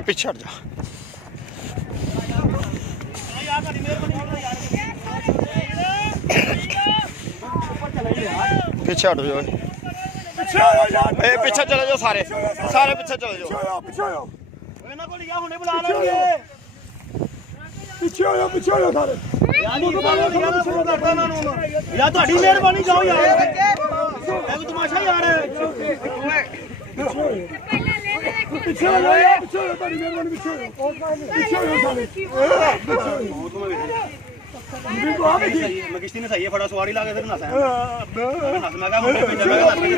ਪਿੱਛੇ ਹਟ ਜਾ ਪਿੱਛੇ ਹਟ ਜਾਓ ਪਿੱਛੇ ਚਲੇ ਜਾਓ ਸਾਰੇ ਪਿੱਛੇ ਚਲੇ ਜਾਓ ਇਹਨਾਂ ਕੋਲ ਲਿਆ ਹੁਣੇ ਬੁਲਾ ਲੈਣਗੇ ਪਿੱਛੇ ਹੋ ਸਾਰੇ ਯਾਰ ਤੁਹਾਡੀ ਮਿਹਰਬਾਨੀ ਜਾਓ ਯਾਰ ਇਹ ਕੋਈ ਤਮਾਸ਼ਾ ਯਾਰ ਪਿੱਛੇ ਹੋ ਯਾਰ ਤੁਹਾਡੀ ਮਿਹਰਬਾਨੀ ਪਿੱਛੇ मैं किश्ती में सही है फटा सवारी ला के फिर नस है मैं क्या मुंडे पे चला दस के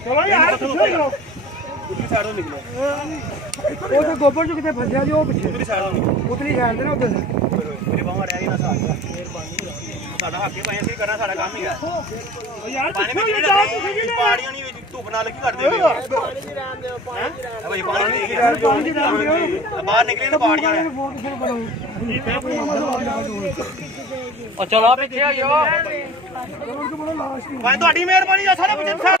चलो यार उतली साइड तो निकलो वो तो गोबर जो कितने फंस गया जी वो पीछे उतली साइड दे ना उधर मेरी बांह रह गई ना साथ ਸਾਡਾ ਹੱਕ ਹੀ ਪਾਇਆ ਸੀ ਕਰਨਾ ਸਾਡਾ ਕੰਮ ਹੀ ਹੈ ਯਾਰ ਪਾਣੀ ਵਿੱਚ ਪਾੜੀਆਂ ਨਹੀਂ ਧੁੱਪ ਨਾਲ ਕੀ ਕਰਦੇ ਹੋ ਪਾਣੀ ਦੀ ਰਹਿਣ ਦਿਓ ਭਾਈ ਪਾਣੀ ਨਹੀਂ ਬਾਹਰ ਨਿਕਲੇ ਤਾਂ ਪਾੜੀਆਂ ਨੇ ਉਹ ਚਲੋ ਪਿੱਛੇ ਆ ਜਾਓ ਭਾਈ ਤੁਹਾਡੀ ਮਿਹਰਬਾਨੀ ਆ ਸਾਰੇ ਪਿੱਛੇ